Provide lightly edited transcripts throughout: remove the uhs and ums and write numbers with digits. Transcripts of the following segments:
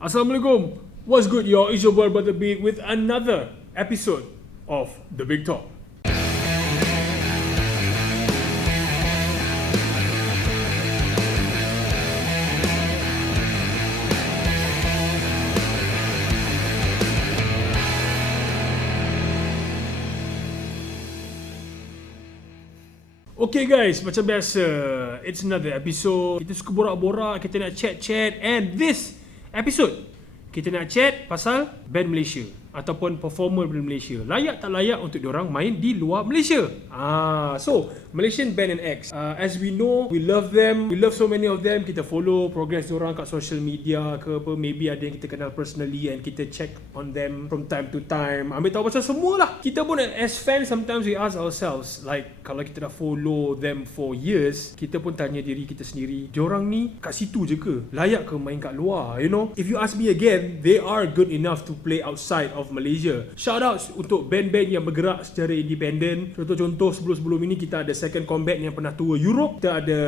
Assalamualaikum. What's good, y'all? It's your boy Brother Big with another episode of The Big Talk. Okay guys, macam biasa, it's another episode. Kita suka borak-borak, kita nak chat-chat, and this episode kita nak chat pasal Band Malaysia ataupun performer Band Malaysia. Layak tak layak untuk diorang main di luar Malaysia? So Malaysian Band and Acts, as we know, we love them. We love so many of them. Kita follow progress diorang kat social media ke apa. Maybe ada yang kita kenal personally and kita check on them from time to time. Ambil tahu pasal semua lah. Kita pun as fans, sometimes we ask ourselves, like kalau kita dah follow them for years, kita pun tanya diri kita sendiri, diorang ni kat situ je ke? Layak ke main kat luar? You know, if you ask me again, they are good enough to play outside of Malaysia. Shoutouts untuk band-band yang bergerak secara independen. Contoh-contoh sebelum-sebelum ini kita ada Second Combat yang pernah tour Europe. Kita ada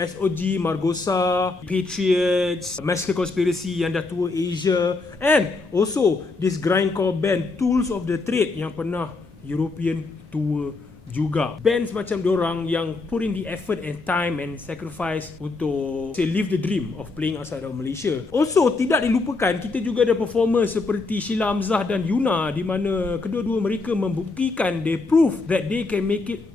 SOG, Margosa, Patriots, Massacre Conspiracy yang dah tour Asia, and also this grindcore band Tools of the Trade yang pernah European tour juga. Bands macam diorang yang put in the effort and time and sacrifice untuk live the dream of playing outside of Malaysia. Also, tidak dilupakan, kita juga ada performer seperti Sheila Hamzah dan Yuna, di mana kedua-dua mereka membuktikan, they prove that they can make it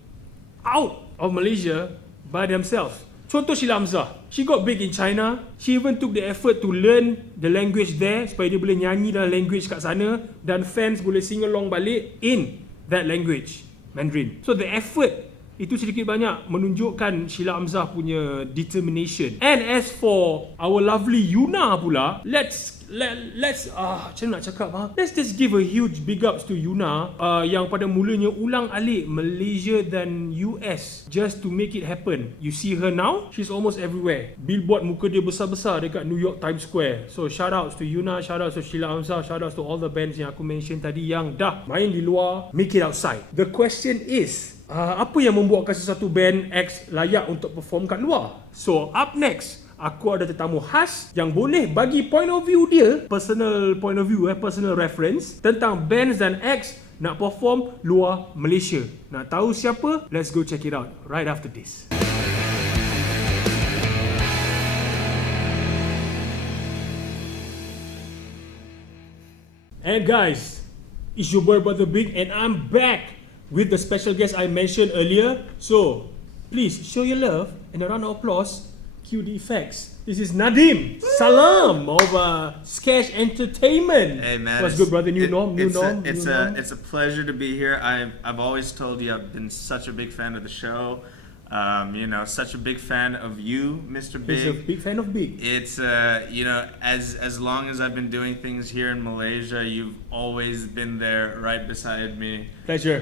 out of Malaysia by themselves. Contoh Sheila Hamzah, she got big in China. She even took the effort to learn the language there supaya dia boleh nyanyi dalam language kat sana dan fans boleh sing along balik in that language, Mandarin. So the effort itu sedikit banyak menunjukkan Sheila Hamzah punya determination. And as for our lovely Yuna pula, let's macam nak cakap, let's just give a huge big ups to Yuna, yang pada mulanya ulang alik Malaysia dan US just to make it happen. You see her now, she's almost everywhere. Billboard muka dia besar-besar dekat New York Times Square. So shout outs to Yuna, shout outs to Sheila Hamzah, shout outs to all the bands yang aku mention tadi yang dah main di luar, make it outside. The question is, apa yang membuatkan sesuatu band X layak untuk perform kat luar? So up next, aku ada tetamu khas yang boleh bagi point of view dia, personal point of view, personal reference tentang bands dan acts nak perform luar Malaysia. Nak tahu siapa? Let's go check it out right after this. And guys, it's your boy Brother Big and I'm back with the special guest I mentioned earlier. So please show your love and a round of applause. Cue the effects. This is Nadeem. Salam of Skesh Entertainment. Hey man, what's good, brother? New norm. It's a pleasure to be here. I've always told you I've been such a big fan of the show. Such a big fan of you, Mr. Big. He's a big fan of Big. It's as long as I've been doing things here in Malaysia, you've always been there right beside me. Pleasure.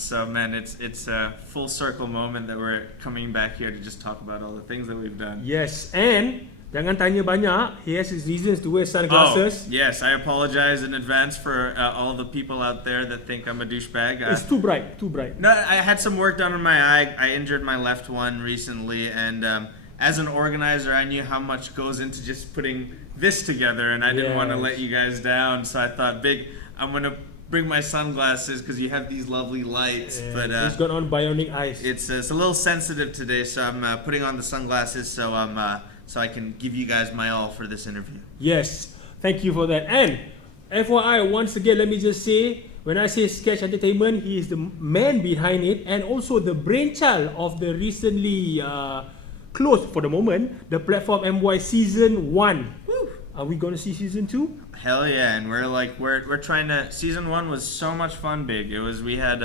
So man, it's a full circle moment that we're coming back here to just talk about all the things that we've done. Yes, and jangan tanya banyak. He has his reasons to wear sunglasses. Yes, I apologize in advance for all the people out there that think I'm a douchebag. It's too bright, too bright. No, I had some work done on my eye. I injured my left one recently, and as an organizer, I knew how much goes into just putting this together, and I didn't want to let you guys down. So I thought, Big, I'm gonna bring my sunglasses because you have these lovely lights. But he's got on bionic eyes. It's a little sensitive today, so I'm putting on the sunglasses so I can give you guys my all for this interview. Yes, thank you for that. And FYI, once again, let me just say, when I say Skesh Entertainment, he is the man behind it and also the brainchild of the recently closed, for the moment, the Platform MY Season 1. Woo. Are we going to see Season 2? Hell yeah, and we're trying to. Season 1 was so much fun, Big. We had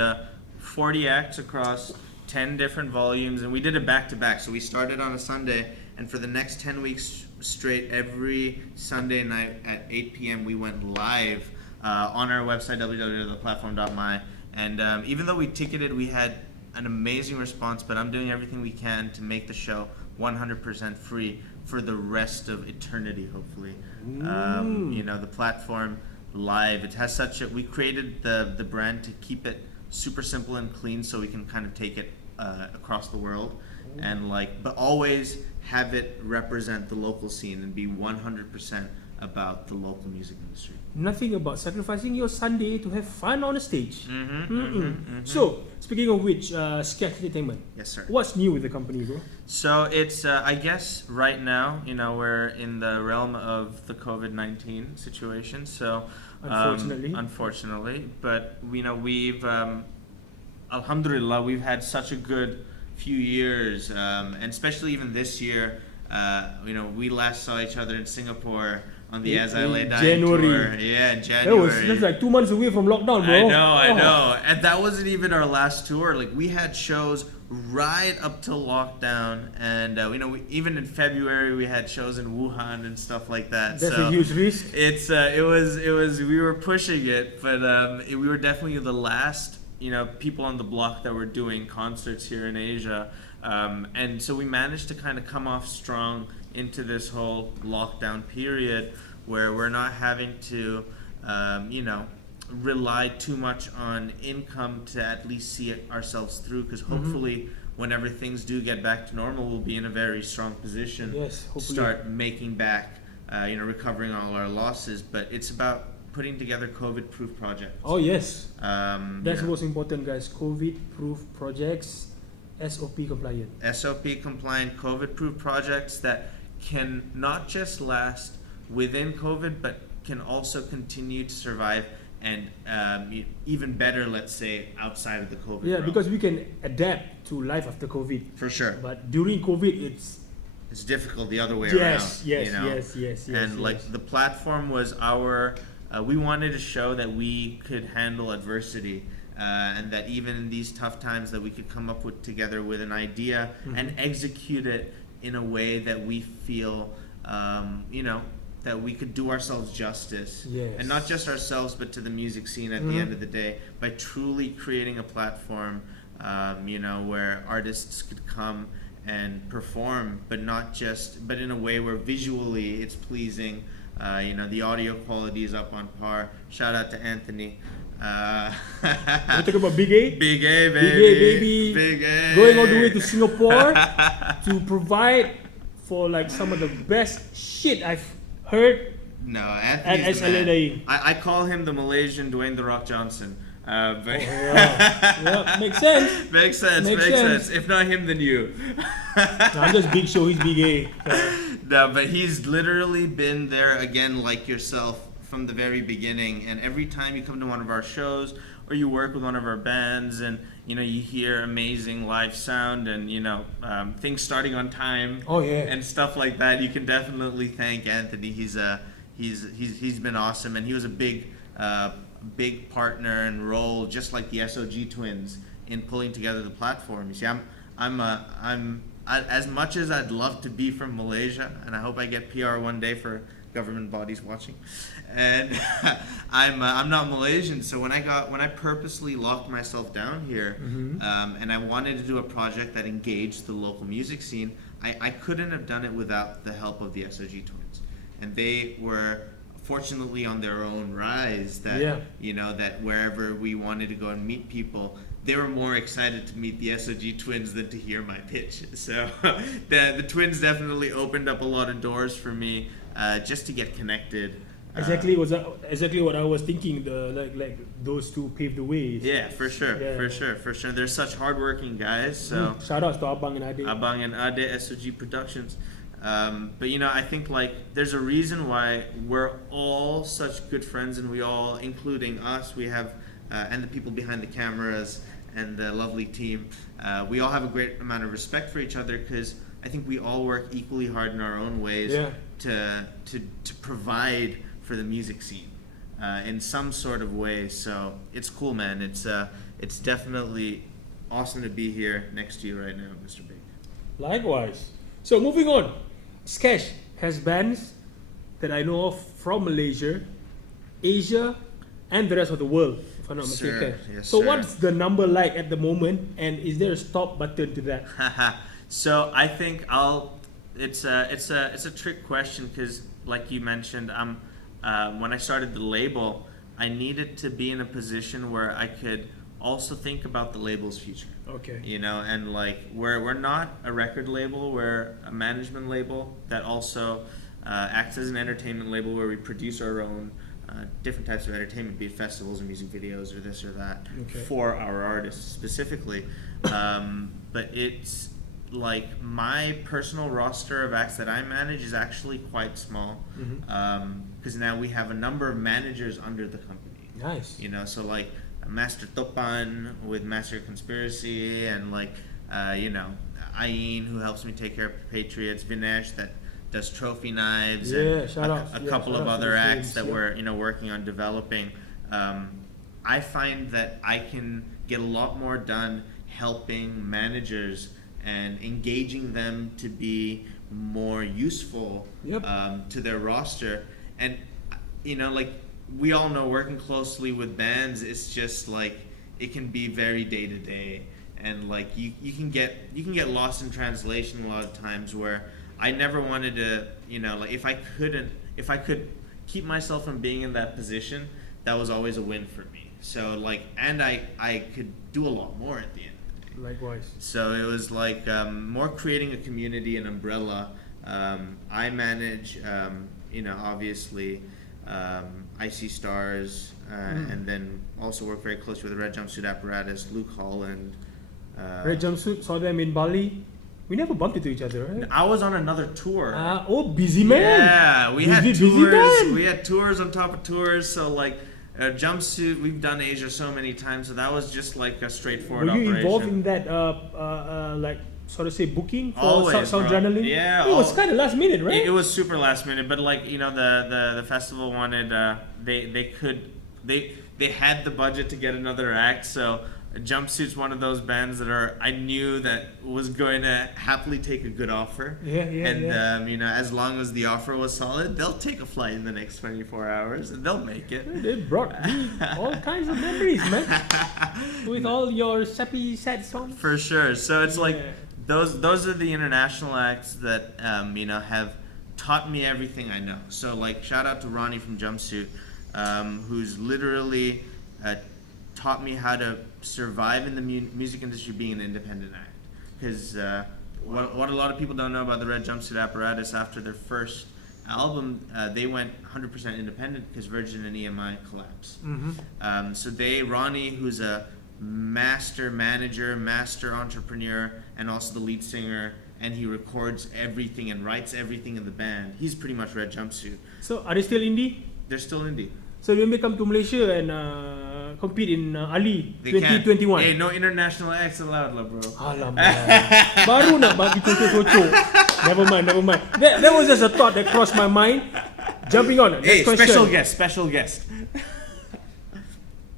40 acts across 10 different volumes, and we did it back to back. So we started on a Sunday, and for the next 10 weeks straight, every Sunday night at 8 p.m. we went live on our website, www.theplatform.my. And even though we ticketed, we had an amazing response, but I'm doing everything we can to make the show 100% free for the rest of eternity, hopefully. The platform live, it has we created the brand to keep it super simple and clean so we can kind of take it across the world. And but always have it represent the local scene and be 100% about the local music industry. Nothing about sacrificing your Sunday to have fun on the stage. Mm-hmm. So, speaking of which, Skesh Entertainment. Yes, sir. What's new with the company, bro? So it's, I guess, right now, we're in the realm of the COVID-19 situation. So, unfortunately, but we've, alhamdulillah, we've had such a good few years, and especially even this year. We last saw each other in Singapore on the As I Lay Dying January. tour. Yeah, in January. That's like 2 months away from lockdown, bro. I know. And that wasn't even our last tour. Like, we had shows right up till lockdown, and even in February we had shows in Wuhan and stuff like that. That's a huge risk. It was we were pushing it, but we were definitely the last people on the block that were doing concerts here in Asia. And so we managed to kind of come off strong into this whole lockdown period where we're not having to, rely too much on income to at least see ourselves through, because hopefully whenever things do get back to normal, we'll be in a very strong position to start making back, recovering all our losses. But it's about putting together COVID-proof projects. Oh, yes. That's the most important, guys. COVID-proof projects. SOP compliant. SOP compliant, COVID-proof projects that can not just last within COVID, but can also continue to survive and even better, let's say, outside of the COVID. Yeah, realm. because we can adapt to life after COVID. For sure. But during COVID, it's difficult the other way yes, around. Yes. And like the platform was our, we wanted to show that we could handle adversity. And that even in these tough times that we could come up with together with an idea and execute it in a way that we feel, that we could do ourselves justice. Yes. And not just ourselves, but to the music scene at the end of the day, by truly creating a platform, where artists could come and perform, but in a way where visually it's pleasing. The audio quality is up on par. Shout out to Anthony. We're talking about Big A? Big A, baby. Big A, baby. Big A. Going all the way to Singapore to provide for like some of the best shit I've heard. No, Anthony's at the man. SLA. I call him the Malaysian Dwayne The Rock Johnson. Makes sense. Makes sense. If not him, then you. I'm just Big Show, he's Big A. No, but he's literally been there again, like yourself, from the very beginning. And every time you come to one of our shows or you work with one of our bands and you hear amazing live sound and things starting on time and stuff like that, you can definitely thank Anthony. He's been awesome, and he was a big partner and role, just like the SOG twins, in pulling together the platform. You see, I'm as much as I'd love to be from Malaysia, and I hope I get PR one day for government bodies watching, and I'm not Malaysian. So when I purposely locked myself down here, and I wanted to do a project that engaged the local music scene, I couldn't have done it without the help of the SOG twins, and they were fortunately on their own rise. That that wherever we wanted to go and meet people, they were more excited to meet the SOG twins than to hear my pitch. So the twins definitely opened up a lot of doors for me, just to get connected. Exactly what I was thinking. Like those two paved the way. Yeah, for sure. They're such hardworking guys. So shout outs to Abang and Ade. Abang and Ade, SOG Productions. But I think like there's a reason why we're all such good friends, and we all, including us, we have and the people behind the cameras and the lovely team, we all have a great amount of respect for each other, because I think we all work equally hard in our own ways to provide for the music scene in some sort of way. So it's cool, man. It's definitely awesome to be here next to you right now, Mr. Big. Likewise. So moving on, Skesh has bands that I know of from Malaysia, Asia, and the rest of the world, if I'm not mistaken. Yes, so sir. what's the number like at the moment, and is there a stop button to that? So I think it's a trick question, because like you mentioned, when I started the label, I needed to be in a position where I could also think about the label's future. Okay. And like we're not a record label, we're a management label that also acts as an entertainment label where we produce our own different types of entertainment, be it festivals or music videos or this or that, for our artists specifically. But it's like my personal roster of acts that I manage is actually quite small, because now we have a number of managers under the company. Nice. You know, so like Master Topan with Master Conspiracy, and like you know, Ayin, who helps me take care of Patriots, Vinesh that does Trophy Knives, and a couple of other acts that we're, you know, working on developing. I find that I can get a lot more done helping managers and engaging them to be more useful to their roster. And you know, like we all know, working closely with bands, it's just like it can be very day to day, and like you can get lost in translation a lot of times, where I never wanted to, you know, like if I could keep myself from being in that position, that was always a win for me. So like, and I could do a lot more at the end. Likewise. So it was like more creating a community, an umbrella. I manage, you know, obviously Icy Stars, and then also work very closely with the Red Jumpsuit Apparatus, Luke Holland. Red Jumpsuit, saw them in Bali. We never bumped into each other, right? I was on another tour. Busy man. Yeah, we had busy tours. man. We had tours on top of tours. So like, Jumpsuit, we've done Asia so many times, so that was just like a straightforward operation. Were you involved in that, like, sort of say, booking for Always, Sound bro. Adrenaline? Yeah. It was kind of last minute, right? It was super last minute, but like, you know, the festival wanted, they had the budget to get another act, so Jumpsuit's one of those bands that I knew that was going to happily take a good offer. And you know, as long as the offer was solid, they'll take a flight in the next 24 hours and they'll make it. They brought me all kinds of memories, man. With all your sappy, sad songs. For sure. So it's like those are the international acts that you know, have taught me everything I know. So like, shout out to Ronnie from Jumpsuit, who's literally taught me how to survive in the music industry being an independent act. Because what a lot of people don't know about the Red Jumpsuit Apparatus, after their first album, they went 100% independent because Virgin and EMI collapsed. So Ronnie, who's a master manager, master entrepreneur, and also the lead singer, and he records everything and writes everything in the band. He's pretty much Red Jumpsuit. So are they still indie? They're still indie. So they may come to Malaysia and compete in Ali They 2021. Hey, no international acts allowed lah, bro. Alamak. Baru nak bagi cocok-cocok. Never mind. That was just a thought that crossed my mind. Jumping on. Next question. Special guest.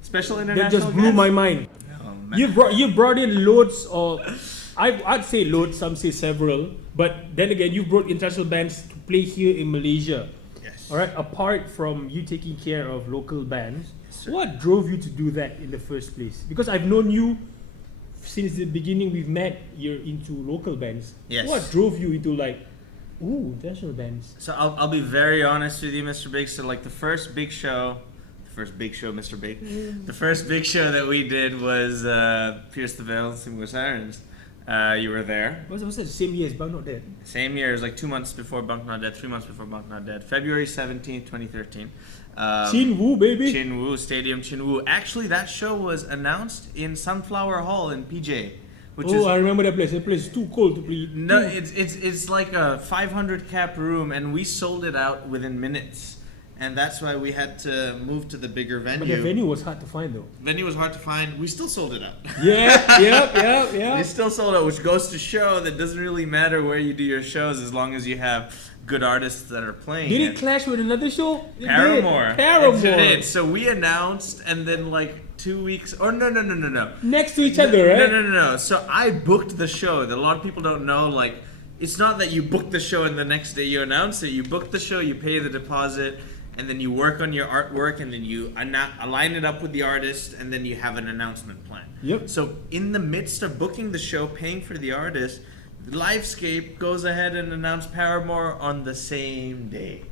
Special international That just blew my mind. Oh, man. You brought in loads of, I'd say loads, some say several, but then again, you brought international bands to play here in Malaysia. Yes. All right. Apart from you taking care of local bands, Sir. what drove you to do that in the first place? Because I've known you since the beginning. We've met. You're into local bands. Yes. What drove you into like, international bands? So I'll be very honest with you, Mr. Big. So like the first big show, Mr. Big. The first big show that we did was Pierce the Veil, Sing with Sirens. You were there. Was it the same year as Bunk Not Dead? Same year. It was like 2 months before Bunk Not Dead, 3 months before Bunk Not Dead. February 17th, 2013. Chin baby. Chin Stadium Chin Woo. Actually, that show was announced in Sunflower Hall in PJ. I remember that place. That place is too cold to play. No, it's like a 500 cap room, and we sold it out within minutes. And that's why we had to move to the bigger venue. But the venue was hard to find though. Venue was hard to find. We still sold it out. Yeah. We still sold out, which goes to show that it doesn't really matter where you do your shows as long as you have good artists that are playing. Did it clash with another show? Paramore. It did. So we announced, and then like 2 weeks. Oh no. Next to each other, right? No. So I booked the show. That a lot of people don't know. Like, it's not that you book the show and the next day you announce it. You book the show, you pay the deposit, and then you work on your artwork, and then you align it up with the artist, and then you have an announcement plan. Yep. So in the midst of booking the show, paying for the artist, Livescape goes ahead and announced Paramore on the same day.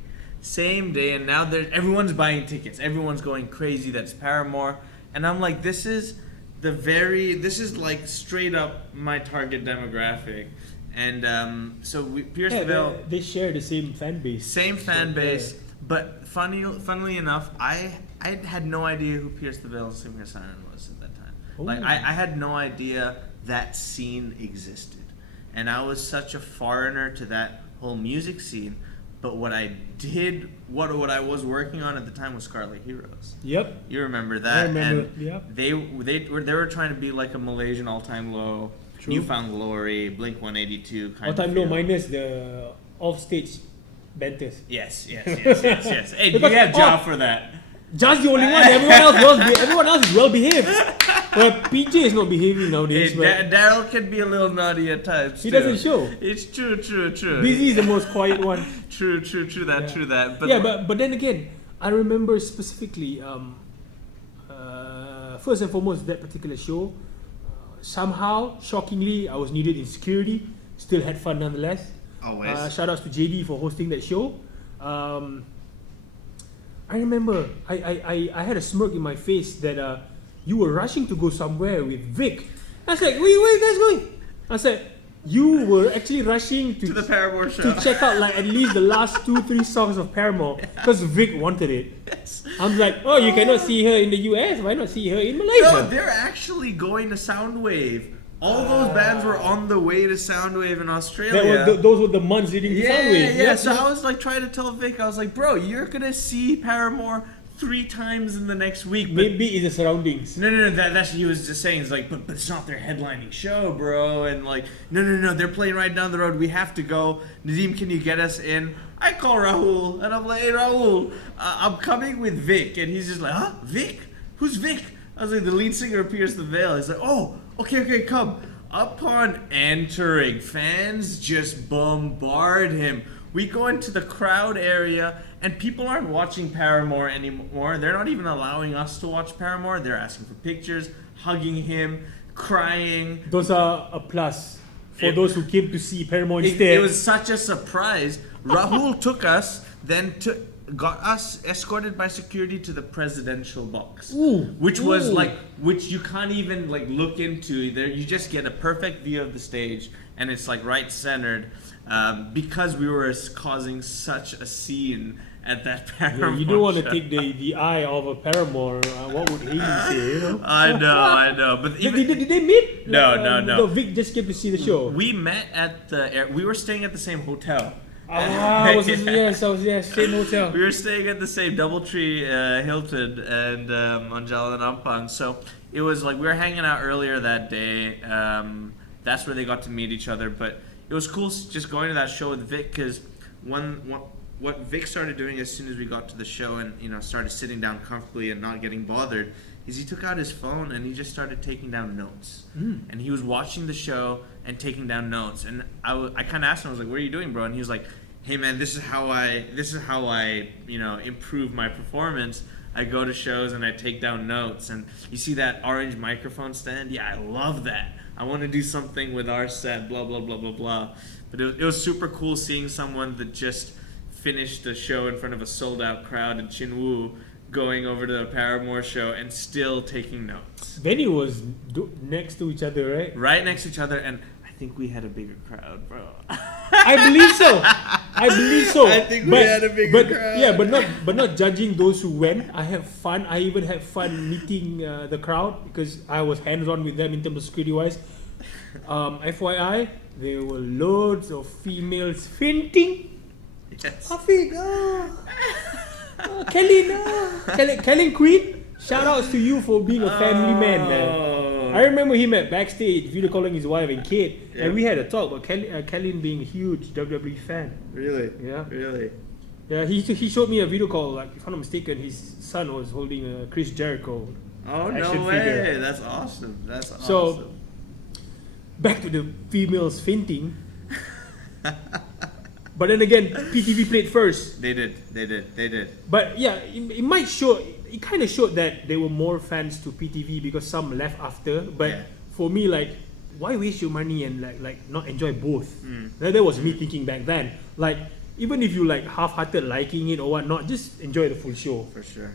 And now everyone's buying tickets. Everyone's going crazy. That's Paramore. And I'm like, this is like straight up my target demographic. And so we Pierce the Yeah, Veil, they share the same fan base. same fan So, base. yeah. But funnily enough, I had no idea who Pierce the Veil Singer Siren was at that time. Like Oh. I had no idea that scene existed, and I was such a foreigner to that whole music scene. But what I did, what I was working on at the time was Scarlet Heroes. Yep. You remember that? I remember, And yeah. they were trying to be like a Malaysian All Time Low, True. Newfound Glory, Blink 182 kind All of time low feel. minus the off-stage banters. Yes. Hey, you Because- have job oh. for that. Just the only one. Everyone else is well behaved. Well, PJ is not behaving nowadays. Hey, But Daryl can be a little naughty at times. he too. doesn't show. It's true. Busy is the most quiet one. True that. But Yeah, but then again, I remember specifically. First and foremost, that particular show. Somehow, shockingly, I was needed in security. Still had fun nonetheless. always. Shout outs to JD for hosting that show. I remember I had a smirk in my face that you were rushing to go somewhere with Vic. I was like, where you guys going? I said, you were actually rushing to the Paramore show. to check out like at least the last 2-3 songs of Paramore because Vic wanted it. Yes. I'm like, oh, you cannot see her in the US. Why not see her in Malaysia? No, they're actually going to Soundwave. All those bands were on the way to Soundwave in Australia. Those were the months leading to Soundwave. Yeah. So I was like trying to tell Vic, I was like, bro, you're gonna see Paramore 3 times in the next week. But Maybe it's the surroundings. no. That's what he was just saying. It's like, but it's not their headlining show, bro. And like, no. They're playing right down the road. We have to go. Nadeem, can you get us in? I call Rahul and I'm like, hey Rahul, I'm coming with Vic, and he's just like, huh, Vic? Who's Vic? I was like, the lead singer of Pierce the Veil. He's like, oh, okay, come. Upon entering, fans just bombard him. We go into the crowd area, and people aren't watching Paramore anymore. They're not even allowing us to watch Paramore. They're asking for pictures, hugging him, crying. Those are a plus for It- those who came to see Paramore It, instead. it was such a surprise. Rahul took us, then got us escorted by security to the presidential box, which was like, which you can't even like look into. There, you just get a perfect view of the stage, and it's like right centered, because we were causing such a scene at that Paramore. Yeah, you don't want to show. take the eye of a Paramore. What would Haley say? You know? I know, but Did even they meet? No. Vic just came to see the show. we met at the. We were staying at the same hotel. I was same hotel. We were staying at the same DoubleTree Hilton and on Jalan Ampang. So it was like we were hanging out earlier that day. That's where they got to meet each other. But it was cool just going to that show with Vic, because what Vic started doing as soon as we got to the show and started sitting down comfortably and not getting bothered is he took out his phone and he just started taking down notes. And he was watching the show and taking down notes. And I kind of asked him, I was like, "What are you doing, bro?" And he was like, "Hey man, this is how I improve my performance. I go to shows and I take down notes. And you see that orange microphone stand? Yeah, I love that. I want to do something with our set, blah blah blah blah blah." But it was super cool seeing someone that just finished a show in front of a sold out crowd in Chinwoo, going over to the Paramore show and still taking notes. Venue was next to each other, right? Right next to each other, and I think we had a bigger crowd, bro. I believe so. I think we had a bigger crowd. Yeah, but not judging those who went. I had fun. I even had fun meeting the crowd because I was hands-on with them in terms of security-wise. FYI, there were loads of females fainting. Yes. Hafiq, Kellen Queen, shout outs to you for being a family man, man. I remember him at backstage, video calling his wife and kid, and we had a talk about Kellen being a huge WWE fan. Really? Yeah. Really? Yeah, he showed me a video call, like, if I'm not mistaken, his son was holding a Chris Jericho Oh, action no way. figure. That's awesome. That's So, awesome. back to the females fainting. But then again, PTV played first. They did. But yeah, it might show. It kind of showed that there were more fans to PTV because some left after. But Yeah. for me, like, why waste your money and like not enjoy both? That was me thinking back then. Like, even if you like half-hearted liking it or whatnot, just enjoy the full show. For sure.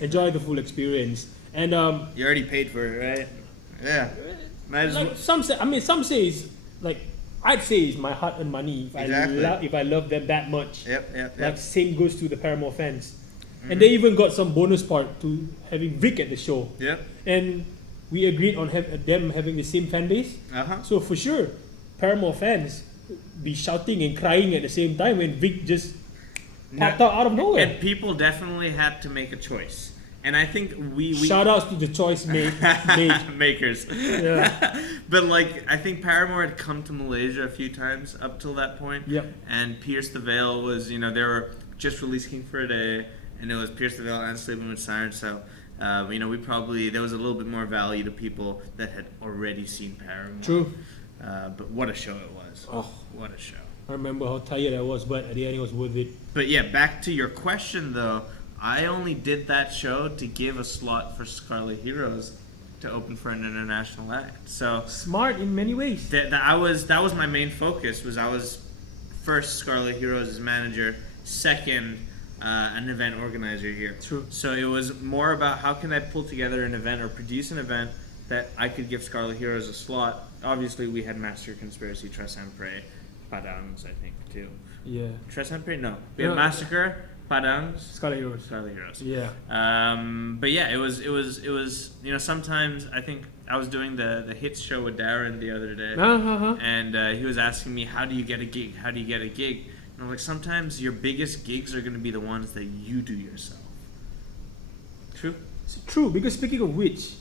Enjoy the full experience. And You already paid for it, right? Yeah. Might as well. like some say it's like I'd say it's my heart-earned money if Exactly. I love them that much. Yep. Like same goes to the Paramore fans. And they even got some bonus part to having Vic at the show. Yep. And we agreed on them having the same fan base. So for sure, Paramore fans be shouting and crying at the same time when Vic just popped out of nowhere. And people definitely had to make a choice. And I think we shout outs to the choice makers. Yeah. But like I think Paramore had come to Malaysia a few times up till that point. Yep. And Pierce the Veil was, they were just released King for a Day, and it was Pierce the Veil and Sleeping with Sirens. So we probably there was a little bit more value to people that had already seen Paramore. True. But what a show it was. Oh, what a show. I remember how tired I was, but at the end it was worth it. But yeah, back to your question though. I only did that show to give a slot for Scarlet Heroes to open for an international act. So smart in many ways. That was my main focus. I was first Scarlet Heroes' manager, second an event organizer here. True. So it was more about how can I pull together an event or produce an event that I could give Scarlet Heroes a slot. Obviously, we had Master Conspiracy, TresEmpre, Padangs, I think too. Yeah. TresEmpre, no. We had Massacre. Padangs, Scarlet Heroes. Yeah. But yeah, it was. Sometimes I think I was doing the hits show with Darren the other day, and he was asking me, "How do you get a gig? How do you get a gig?" And I'm like, sometimes your biggest gigs are going to be the ones that you do yourself. True. It's true, because speaking of which,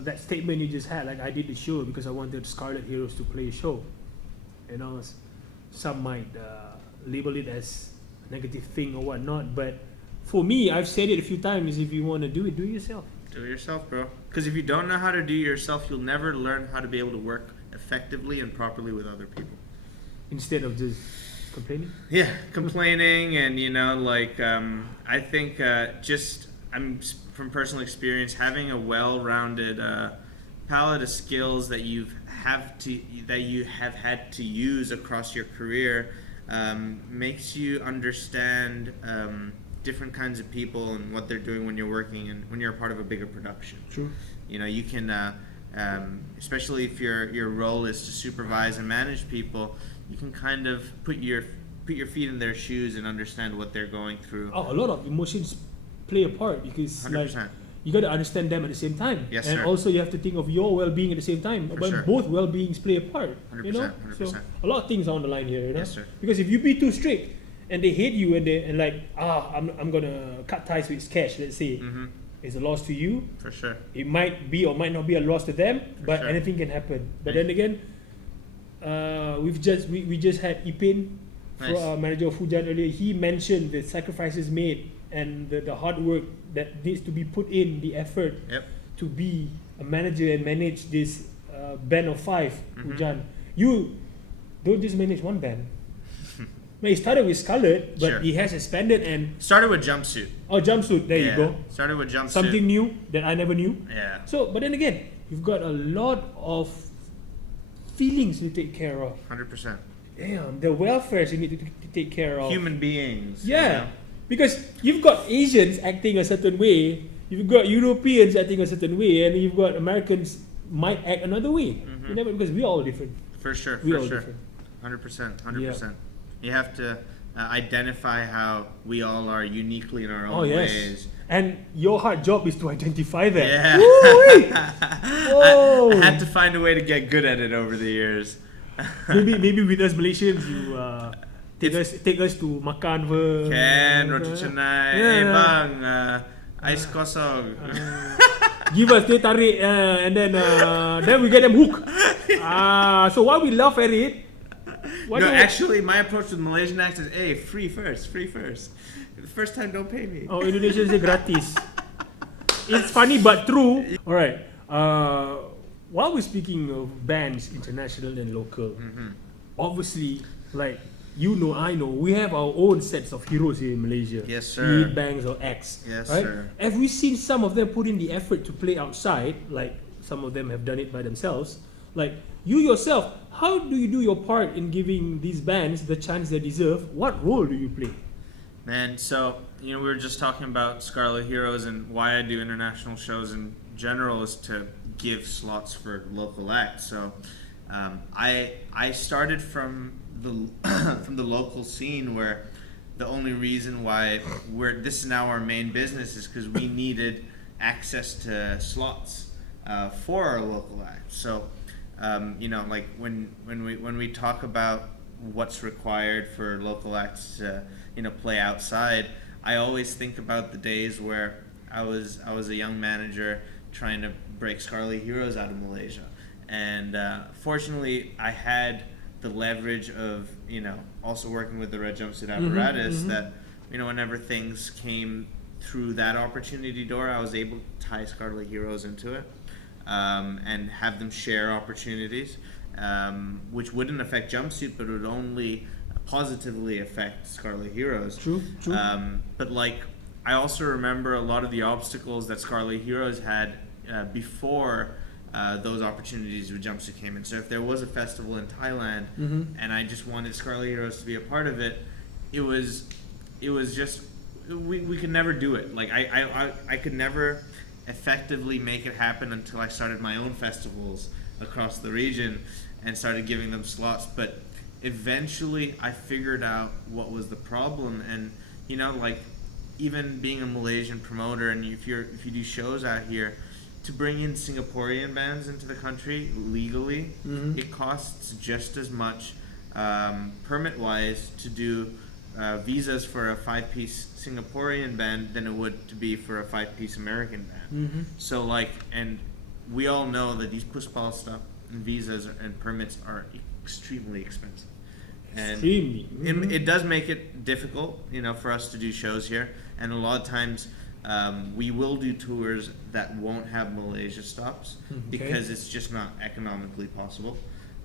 that statement you just had, like I did the show because I wanted Scarlet Heroes to play a show. Some might label it as negative thing or whatnot, but for me, I've said it a few times, if you want to do it yourself. Do it yourself, bro. Because if you don't know how to do it yourself, you'll never learn how to be able to work effectively and properly with other people. Instead of just complaining? Yeah, complaining and, I think I'm from personal experience, having a well-rounded palette of skills that you have had to use across your career makes you understand different kinds of people and what they're doing when you're working and when you're a part of a bigger production. True. You can, especially if your role is to supervise and manage people, you can kind of put your feet in their shoes and understand what they're going through. Oh, a lot of emotions play a part because 100%. You got to understand them at the same time. Yes, and sir. also you have to think of your well-being at the same time. For But sure. both well-beings play a part. 100%, So 100%. a lot of things are on the line here. Yes, sir. Because if you be too strict and they hate you and I'm gonna cut ties with Skesh, let's say, it's a loss to you. For sure. It might be or might not be a loss to them, but sure. anything can happen. But then again, we just had Ipin, Nice. manager of Hujan earlier. He mentioned the sacrifices made and the hard work that needs to be put in, the effort Yep. to be a manager and manage this band of 5, Hujan. You don't just manage one band. He started with Scarlet, but Sure. he has expanded and Started with Jumpsuit. Jumpsuit. There you go. Started with Jumpsuit. Something new that I never knew. Yeah. So, but then again, you've got a lot of feelings to take care of. 100%. Damn, the welfares you need to take care of. Human beings. Yeah, because you've got Asians acting a certain way, you've got Europeans acting a certain way, and you've got Americans might act another way. You never, because we're all different. For sure. We're For all sure. different. 100%. 100%. You have to identify how we all are uniquely in our own ways. And your hard job is to identify that. Yeah. Woo-wee! Whoa. I had to find a way to get good at it over the years. maybe with us Malaysians, you take us to makan first. Ken, roti canai, bang, ais kosong. Give us teh tarik, and then we get them hooked. So while we laugh at it, Actually, my approach with Malaysian acts is, hey, free first. The first time, don't pay me. Indonesia say gratis. It's funny but true. All right. While we're speaking of bands, international and local, obviously, like I know, we have our own sets of heroes here in Malaysia. Yes, sir. Be it bands or acts. Yes, right? sir. Have we seen some of them put in the effort to play outside? Like some of them have done it by themselves. Like you yourself, how do you do your part in giving these bands the chance they deserve? What role do you play? Man, so, we were just talking about Scarlet Heroes and why I do international shows in general is to give slots for local acts. So, I started from the from the local scene where the only reason why this is now our main business is because we needed access to slots for our local acts. So like when we talk about what's required for local acts to play outside, I always think about the days where I was a young manager trying to break Scarlet Heroes out of Malaysia, and fortunately I had the leverage of also working with the Red Jumpsuit apparatus that whenever things came through that opportunity door, I was able to tie Scarlet Heroes into it and have them share opportunities, which wouldn't affect Jumpsuit, but would only positively affect Scarlet Heroes. True. But I also remember a lot of the obstacles that Scarlet Heroes had before those opportunities with Jumpsuit came in. So if there was a festival in Thailand and I just wanted Scarlet Heroes to be a part of it, it was just we could never do it. I could never effectively make it happen until I started my own festivals across the region and started giving them slots. But eventually I figured out what was the problem, and even being a Malaysian promoter, and if you do shows out here, to bring in Singaporean bands into the country legally, it costs just as much permit-wise to do visas for a 5-piece Singaporean band than it would to be for a 5-piece American band. So and we all know that these puspal stuff and visas and permits are extremely expensive. And it does make it difficult, for us to do shows here. And a lot of times we will do tours that won't have Malaysia stops because it's just not economically possible.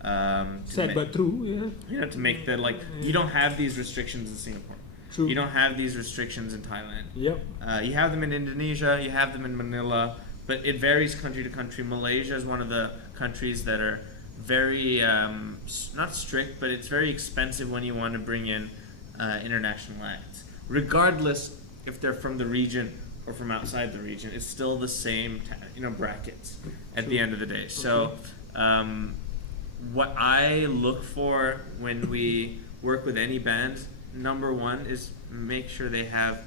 Sad but true, yeah. To make you don't have these restrictions in Singapore. True. You don't have these restrictions in Thailand. Yep. You have them in Indonesia, you have them in Manila, but it varies country to country. Malaysia is one of the countries that are very, not strict, but it's very expensive when you want to bring in international acts. Regardless if they're from the region or from outside the region, it's still the same brackets at the end of the day. So what I look for when we work with any bands, number one is make sure they have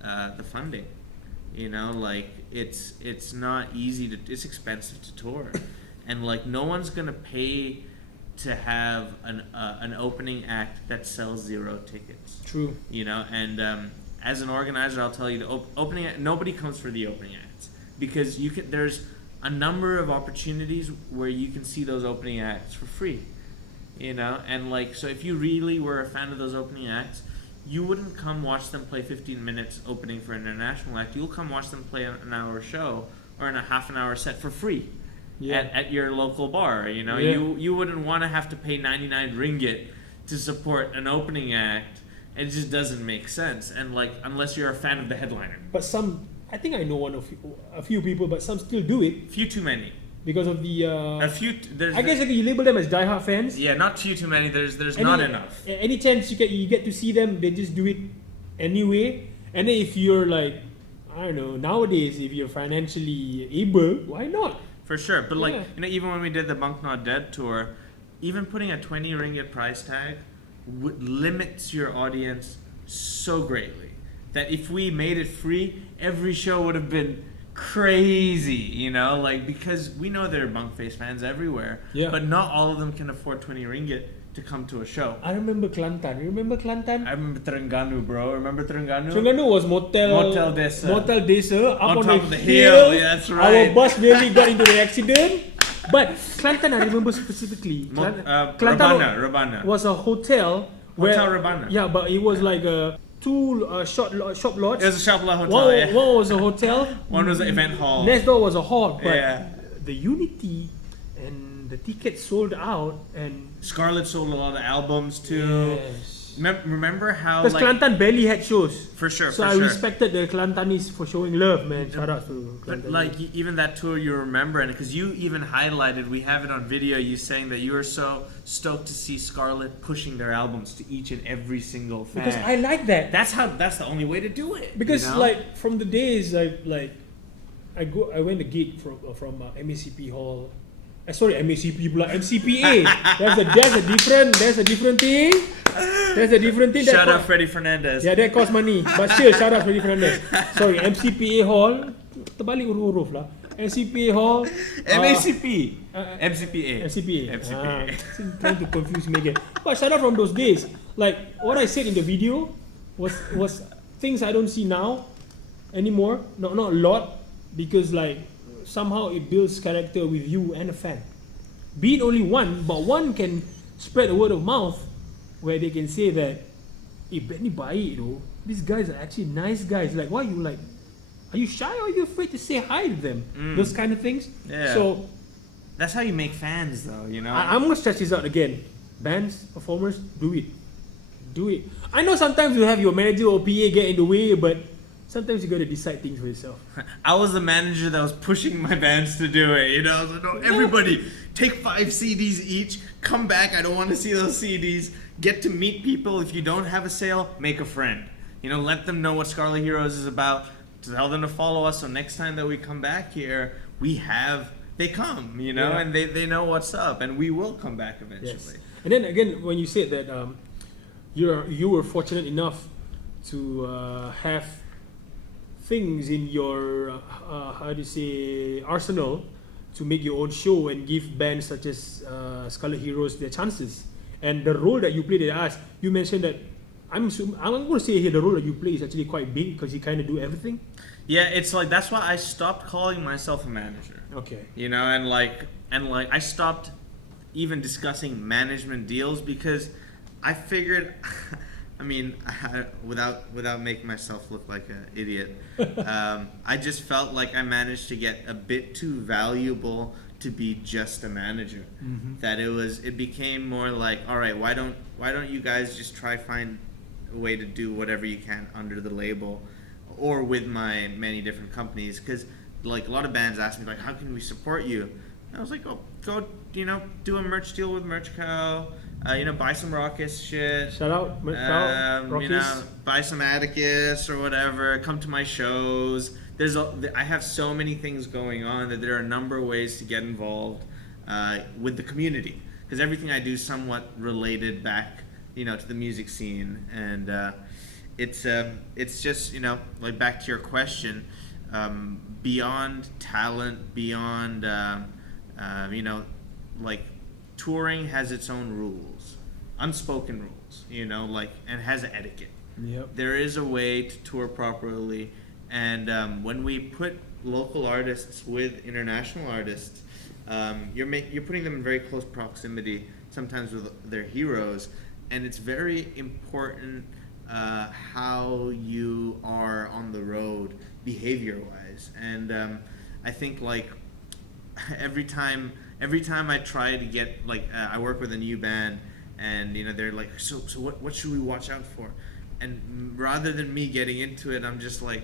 the funding. It's not easy it's expensive to tour, and no one's gonna pay to have an opening act that sells 0 tickets. True. And as an organizer, I'll tell you the opening act, nobody comes for the opening acts because there's a number of opportunities where you can see those opening acts for free. And so if you really were a fan of those opening acts, you wouldn't come watch them play 15 minutes opening for an international act. You'll come watch them play an hour show or in a half an hour set for free at your local bar. You wouldn't want to have to pay 99 ringgit to support an opening act. It just doesn't make sense. And unless you're a fan of the headliner. But I think I know a few people, but some still do it. Few too many. Because of the a few. I guess you label them as diehard fans. Yeah, not too many. There's not enough. Any chance you get to see them, they just do it anyway. And then if you're I don't know, nowadays if you're financially able, why not? For sure, but even when we did the Bunk Not Dead tour, even putting a 20 ringgit price tag limits your audience so greatly that if we made it free, every show would have been crazy, because we know there are bunk face fans everywhere, but not all of them can afford 20 ringgit to come to a show. I remember Kelantan. You remember Kelantan? I remember Terengganu, bro. Remember Terengganu? Terengganu was Motel Desa up on the hill. Yeah, that's right. Our bus nearly got into the accident. But Kelantan, I remember specifically. Kelantan Rebana was a hotel. Hotel Rebana. Yeah, but it was two shop lots. It was a shop lot hotel. One was a hotel. One was an event hall. Next door was a hall. But the Unity and the tickets sold out, and Scarlett sold a lot of albums too. Yes. Remember how because Kelantan barely had shows. For sure. So I respected the Kelantanis for showing love, man. Shout out to Kelantan. But even that tour, you remember, and because you even highlighted, we have it on video. You saying that you were so stoked to see Scarlett pushing their albums to each and every single fan. Because I like that. That's the only way to do it. Because from the days I went to gig from MACP Hall Sorry, MACP pula, MCPA. That's a different thing. There's a different thing. Shout out Freddie Fernandez. Yeah, that costs money. But still, shout out Freddie Fernandez. Sorry, MCPA Hall. Terbalik huruf lah. MCPA Hall. MACP. MCPA. MCPA. MCPA. Trying to confuse me again. But shout out from those days. Like what I said in the video was things I don't see now anymore. Not a lot, because like somehow it builds character with you and a fan. Be it only one, but one can spread the word of mouth where they can say that, band ni baik though. These guys are actually nice guys. Like, why you like? Are you shy or are you afraid to say hi to them? Those kind of things. Yeah. So that's how you make fans, though. You know. I'm gonna stretch this out again. Bands, performers, do it. I know sometimes you have your manager or PA get in the way, but sometimes you gotta decide things for yourself. I was the manager that was pushing my bands to do it. You know, I was like, no, everybody take 5 CDs each. Come back. I don't want to see those CDs. Get to meet people. If you don't have a sale, make a friend. You know, let them know what Scarlet Heroes is about. Tell them to follow us. So next time that we come back here, they come. You know, and they know what's up, and we will come back eventually. Yes. And then again, when you said that you were fortunate enough to have things in your arsenal to make your own show and give bands such as Scarlet Heroes their chances. And the role that you played at us, you mentioned that I'm going to say here the role that you play is actually quite big because you kind of do everything. Yeah, it's like that's why I stopped calling myself a manager. Okay. You know, and like I stopped even discussing management deals because I figured, I mean, without making myself look like an idiot, I just felt like I managed to get a bit too valuable to be just a manager. Mm-hmm. That it became more like, all right, why don't you guys just find a way to do whatever you can under the label or with my many different companies? Because like a lot of bands ask me like, how can we support you? And I was like, oh, go, do a merch deal with Merch Cow. Buy some Raucous shit. Shout out, Raucous. Buy some Atticus or whatever. Come to my shows. I have so many things going on that there are a number of ways to get involved with the community, because everything I do is somewhat related back, to the music scene, and it's just like back to your question, beyond talent, beyond like touring has its own rules, unspoken rules, and has etiquette. Yep. There is a way to tour properly. And when we put local artists with international artists, you're putting them in very close proximity, sometimes with their heroes, and it's very important how you are on the road behavior-wise. And I think like every time I try to get I work with a new band, and they're like, so what should we watch out for? And rather than me getting into it, I'm just like,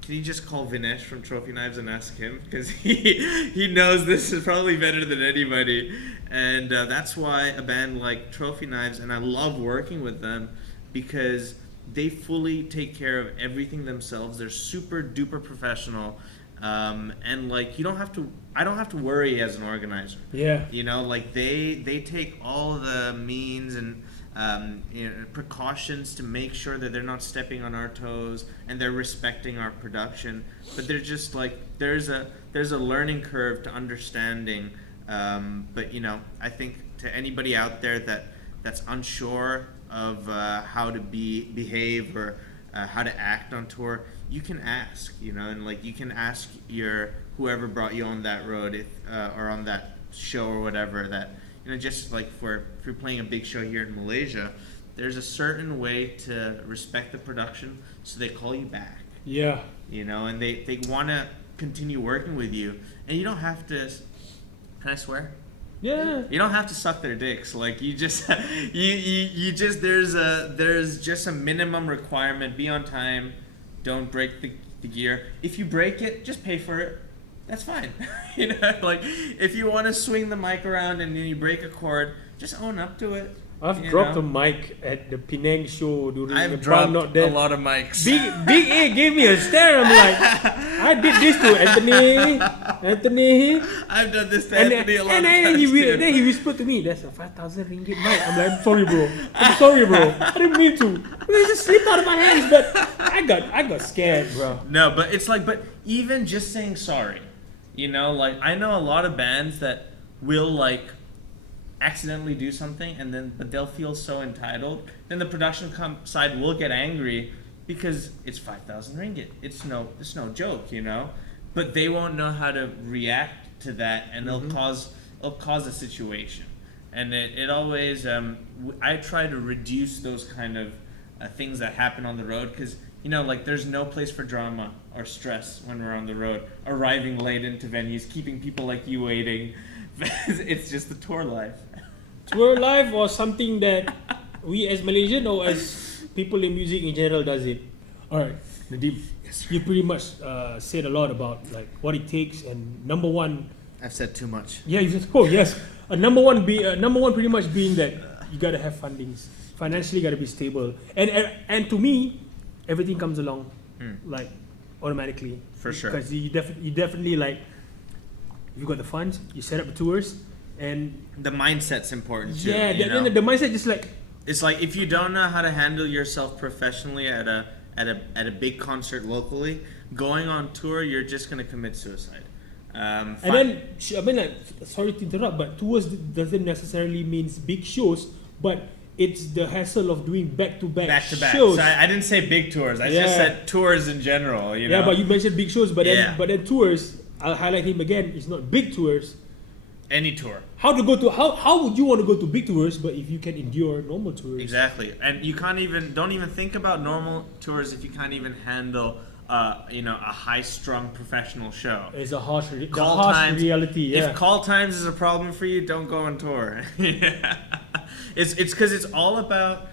can you just call Vinesh from Trophy Knives and ask him? Because he knows this is probably better than anybody. And that's why a band like Trophy Knives, and I love working with them because they fully take care of everything themselves. They're super duper professional. And like I don't have to worry as an organizer. Yeah. They take all the means and precautions to make sure that they're not stepping on our toes and they're respecting our production. But they're just like there's a learning curve to understanding. But I think to anybody out there that's unsure of how to behave or how to act on tour, you can ask, and like you can ask your whoever brought you on that road or on that show or whatever, that just like if you're playing a big show here in Malaysia, there's a certain way to respect the production, so they call you back. Yeah. And they want to continue working with you, and you don't have to. Can I swear? Yeah. You don't have to suck their dicks. Like you just, you just there's just a minimum requirement. Be on time. Don't break the gear. If you break it, just pay for it. That's fine. Like if you want to swing the mic around and then you break a chord, just own up to it. I've dropped a mic at the Penang show during I've the dropped Not Dead. a lot of mics. Big A gave me a stare. I'm like, I did this to Anthony. I've done this to And Anthony a lot then, of and times too. then he whispered to me, "That's a 5,000 ringgit mic." I'm like, I'm sorry, bro. I didn't mean to. It just slipped out of my hands, but I got scared, bro. No, but it's like, but even just saying sorry, like I know a lot of bands that will like accidentally do something but they'll feel so entitled. Then the production side will get angry because it's 5,000 ringgit. It's no joke, But they won't know how to react to that, and it'll cause a situation. And it always I try to reduce those kind of things that happen on the road, because like there's no place for drama or stress when we're on the road. Arriving late into venues, keeping people like you waiting. It's just the tour life. Tour life, or something that we as Malaysian or as people in music in general does it. All right, Nadeem, you pretty much said a lot about like what it takes, and number one. I've said too much. Yeah, you just yes. Number one pretty much being that you gotta have fundings. Financially gotta be stable. And to me, everything comes along like automatically. For sure. Because you definitely like, you got the funds, you set up the tours, and the mindset's important too. yeah, the mindset just like, it's like if you don't know how to handle yourself professionally at a big concert locally, going on tour, you're just gonna commit suicide. And then I mean, like, sorry to interrupt, but tours doesn't necessarily means big shows, but it's the hassle of doing back-to-back shows. So I didn't say big tours. I just said tours in general. Yeah, but you mentioned big shows, but then tours. I'll highlight him again. It's not big tours. Any tour. How would you want to go to big tours, but if you can endure normal tours? Exactly, and you don't even think about normal tours if you can't even handle a high-strung professional show. It's a harsh times, reality. Yeah. If call times is a problem for you, don't go on tour. It's because it's all about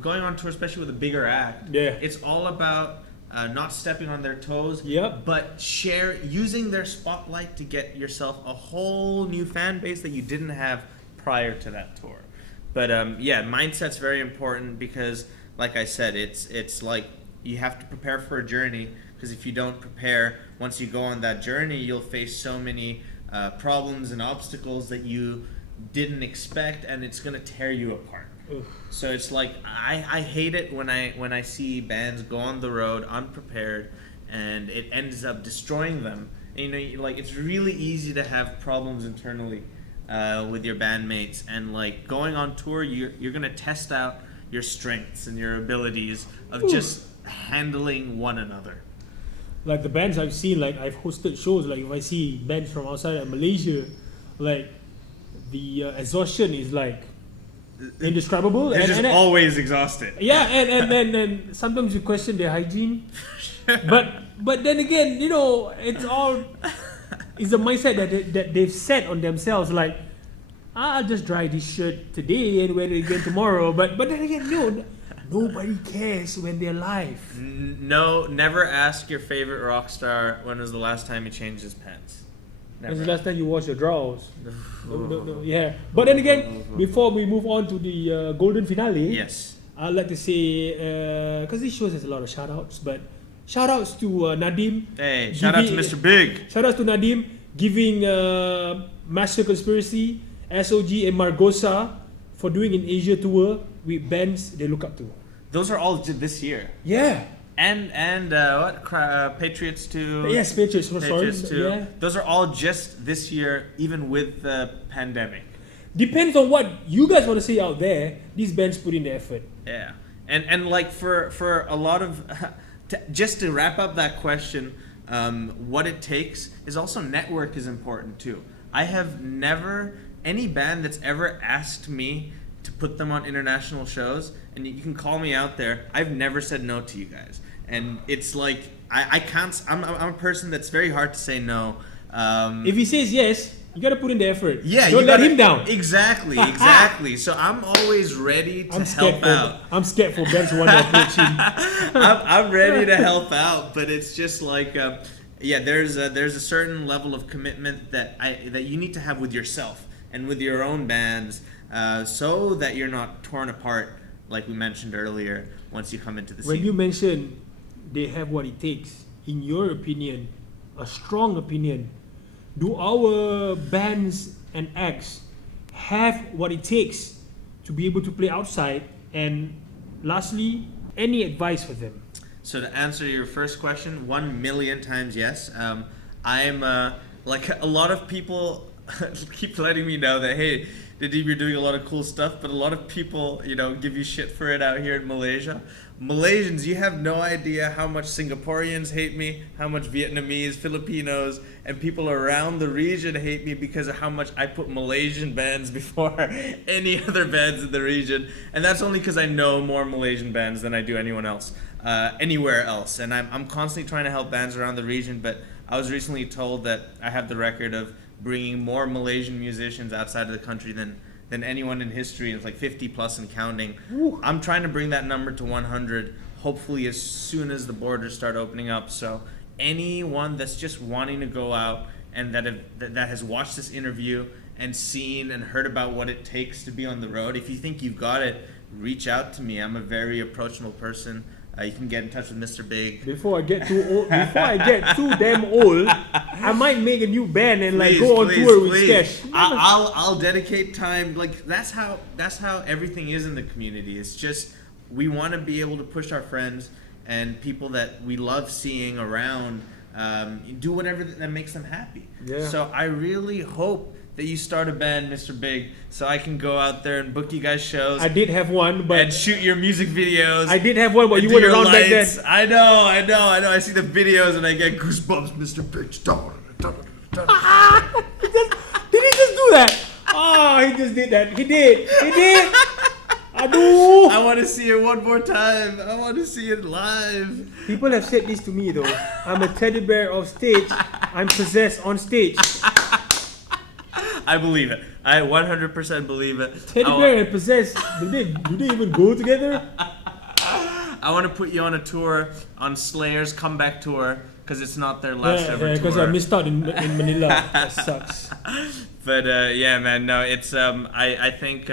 going on tour, especially with a bigger act. Yeah. It's all about not stepping on their toes. Yep. But using their spotlight to get yourself a whole new fan base that you didn't have prior to that tour. But mindset's very important, because, like I said, it's like you have to prepare for a journey, because if you don't prepare, once you go on that journey, you'll face so many problems and obstacles that you didn't expect, and it's gonna tear you apart. Oof. So it's like I hate it when I see bands go on the road unprepared, and it ends up destroying them. And, like, it's really easy to have problems internally with your bandmates, and like going on tour, you're gonna test out your strengths and your abilities of just handling one another. Like the bands I've seen, like I've hosted shows, like if I see bands from outside of Malaysia, like the exhaustion is like indescribable. They're just always exhausted. Yeah, and sometimes you question their hygiene. But then again, it's a mindset that they've set on themselves, like, I'll just dry this shirt today and wear it again tomorrow. But then again, nobody cares when they're live. No, never ask your favorite rock star when was the last time he changed his pants. Never. When's the last time you washed your drawers? No. Yeah. But then again, before we move on to the golden finale, yes, I'd like to say, because this show has a lot of shout-outs, but shout-outs to Nadeem. Hey, shout out to Mr. Big. Shout-outs to Nadeem giving Master Conspiracy, SOG, and Margosa for doing an Asia tour with bands they look up to. Those are all this year. Yeah. And Patriots too. Yes, Patriots. Patriots sorry. too. Yeah. Those are all just this year, even with the pandemic. Depends on what you guys want to say out there. These bands put in the effort. Yeah, and like for a lot of, just to wrap up that question, what it takes is also network is important too. I have never, any band that's ever asked me to put them on international shows, and you can call me out there, I've never said no to you guys. And it's like, I can't, I'm a person that's very hard to say no. If he says yes, you gotta put in the effort. Yeah, don't let him down. Exactly. So I'm always ready to help out. I'm scared for bands who want to approach him. I'm ready to help out, but it's just like, there's a certain level of commitment that you need to have with yourself and with your own bands, so that you're not torn apart, like we mentioned earlier. Once you come into the scene. When you mention they have what it takes, in your opinion, a strong opinion, do our bands and acts have what it takes to be able to play outside? And lastly, any advice for them? So to answer your first question, 1,000,000 times yes. I'm like a lot of people keep letting me know that, hey, Nadeem, you're doing a lot of cool stuff, but a lot of people, give you shit for it out here in Malaysia. Malaysians, you have no idea how much Singaporeans hate me, how much Vietnamese, Filipinos, and people around the region hate me because of how much I put Malaysian bands before any other bands in the region. And that's only because I know more Malaysian bands than I do anyone else, anywhere else. And I'm constantly trying to help bands around the region, but I was recently told that I have the record of bringing more Malaysian musicians outside of the country than anyone in history. It's like 50 plus and counting. Ooh. I'm trying to bring that number to 100, hopefully as soon as the borders start opening up. So anyone that's just wanting to go out and that has watched this interview and seen and heard about what it takes to be on the road, if you think you've got it, reach out to me. I'm a very approachable person. You can get in touch with Mr. Big. Before I get too damn old, I might make a new band and go on tour with Skesh. I'll dedicate time. Like that's how everything is in the community. It's just we want to be able to push our friends and people that we love seeing around, do whatever that makes them happy. Yeah. So I really hope that you start a band, Mr. Big, so I can go out there and book you guys shows. I did have one, but and shoot your music videos. I did have one, but you weren't around back then. I know. I see the videos and I get goosebumps, Mr. Big. Did he just do that? Oh, he just did that. He did. Aduh. I want to see it one more time. I want to see it live. People have said this to me though. I'm a teddy bear off stage. I'm possessed on stage. I believe it. I 100% believe it. Teddy bear and possessed, do they even go together? I want to put you on a tour, on Slayer's comeback tour, because it's not their last ever tour. Because I missed out in Manila. That sucks. But yeah, man, no, it's I think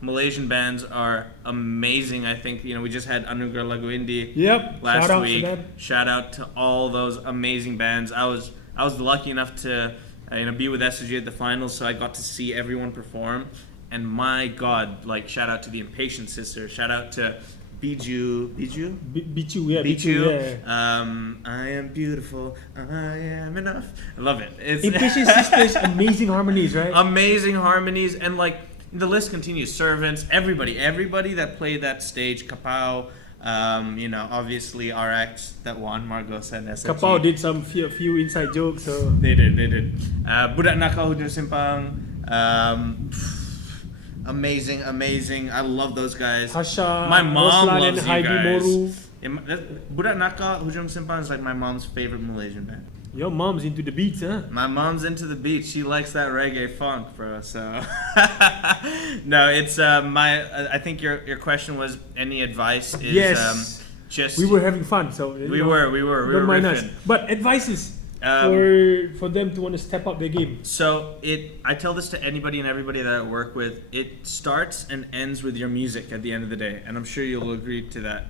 Malaysian bands are amazing. I think we just had Anugerah Lagu Indie last week. Shout out to all those amazing bands. I was lucky enough to be with SG at the finals, so I got to see everyone perform. And my God, shout out to the Impatient Sisters. Shout out to Bichu. I am beautiful. I am enough. I love it. Impatient Sisters, amazing harmonies, right? Amazing harmonies, and the list continues. Servants, everybody that played that stage. Kapau. Obviously our acts that won, Margos and SFG. Kapau did some few inside jokes, so they did. Budak Nakal Hujung Simpang, amazing. I love those guys. Hasha, my mom Roslan loves and you Heidi guys. Moru. Budak Nakal Hujung Simpang is my mom's favorite Malaysian band. Your mom's into the beats, huh? My mom's into the beat. She likes that reggae funk, bro. So no, it's I think your question was any advice is yes. Just we were having fun, so we were don't mind us. riffing. But advices for them to want to step up their game. So I tell this to anybody and everybody that I work with. It starts and ends with your music at the end of the day, and I'm sure you'll agree to that.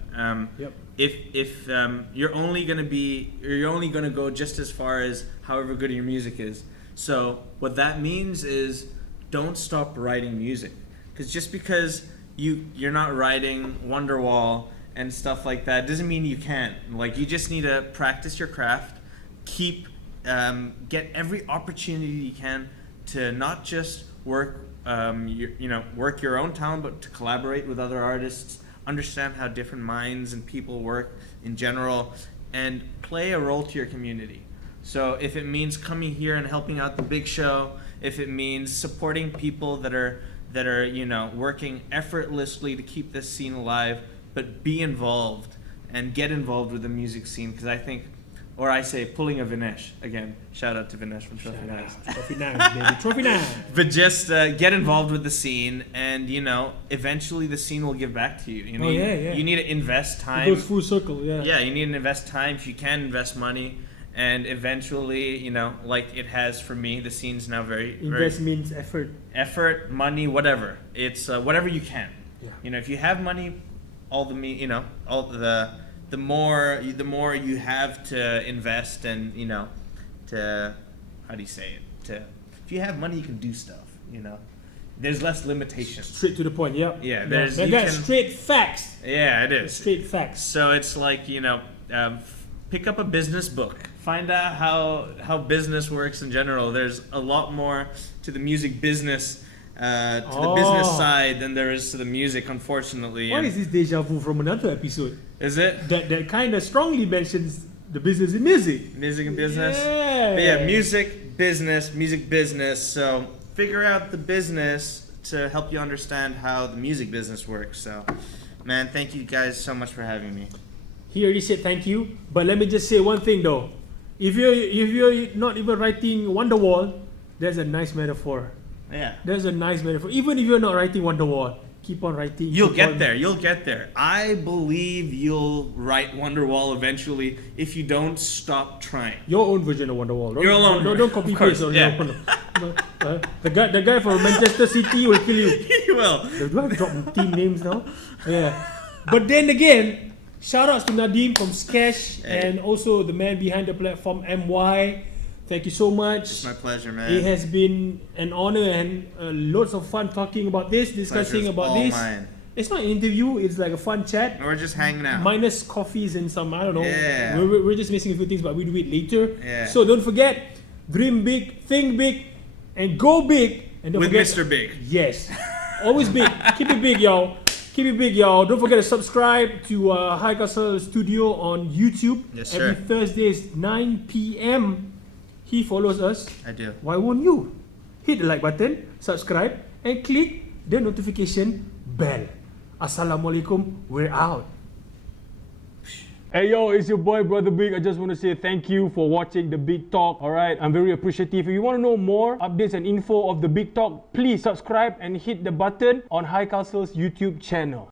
Yep. If you're only gonna go just as far as however good your music is. So what that means is don't stop writing music, because just because you're not writing Wonderwall and stuff like that doesn't mean you can't. You just need to practice your craft, get every opportunity you can to not just work your own talent, but to collaborate with other artists. Understand how different minds and people work in general, and play a role to your community. So if it means coming here and helping out the big show, if it means supporting people that are working effortlessly to keep this scene alive, but be involved and get involved with the music scene, because I think, or I say, pulling a Vinesh. Again, shout out to Vinesh from Trophy Nice. Trophy Nice, baby. Trophy Nice. But just get involved with the scene, and eventually the scene will give back to you. You need to invest time. It goes full circle, yeah. Yeah, you need to invest time. If you can, invest money, and eventually, like it has for me, the scene's now invest means effort. Effort, money, whatever. It's whatever you can. Yeah. If you have money, all the the more you have to invest, and to how do you say it? If you have money, you can do stuff. There's less limitations. Straight to the point. Yeah. Yeah. That's straight facts. Yeah, it is. Straight facts. So it's like pick up a business book. Find out how business works in general. There's a lot more to the music business, to the business side than there is to the music, unfortunately. What is this deja vu from another episode? Is it? That kind of strongly mentions the business in music. Music and business? Yeah. But yeah, music, business. So figure out the business to help you understand how the music business works. So, man, thank you guys so much for having me. He already said thank you, but let me just say one thing though. If you're not even writing Wonderwall, there's a nice metaphor. Yeah. There's a nice metaphor. Even if you're not writing Wonderwall, keep on writing. You'll get there. I believe you'll write Wonderwall eventually if you don't stop trying. Your own version of Wonderwall. Your own. Don't copy paste. Yeah. The guy from Manchester City will kill you. He will. Do I drop team names now? Yeah. But then again, shout outs to Nadeem from Skesh and also the man behind the platform MY. Thank you so much. It's my pleasure, man. It has been an honor and lots of fun talking about this, discussing about this. Mine. It's not an interview, it's like a fun chat. We're just hanging out. Minus coffees and some, I don't know. Yeah. We're just missing a few things, but we do it later. Yeah. So don't forget, dream big, think big, and go big. And don't With forget, Mr. Big. Yes. Always big. Keep it big, y'all. Keep it big, y'all. Don't forget to subscribe to High Castle Studio on YouTube. Yes, sir. Every Thursdays, 9 p.m. He follows us. I do. Why won't you? Hit the like button, subscribe, and click the notification bell. Assalamualaikum. We're out. Hey yo, it's your boy Brother Big. I just want to say thank you for watching the Big Talk. Alright, I'm very appreciative. If you want to know more updates and info of the Big Talk, please subscribe and hit the button on High Castle's YouTube channel.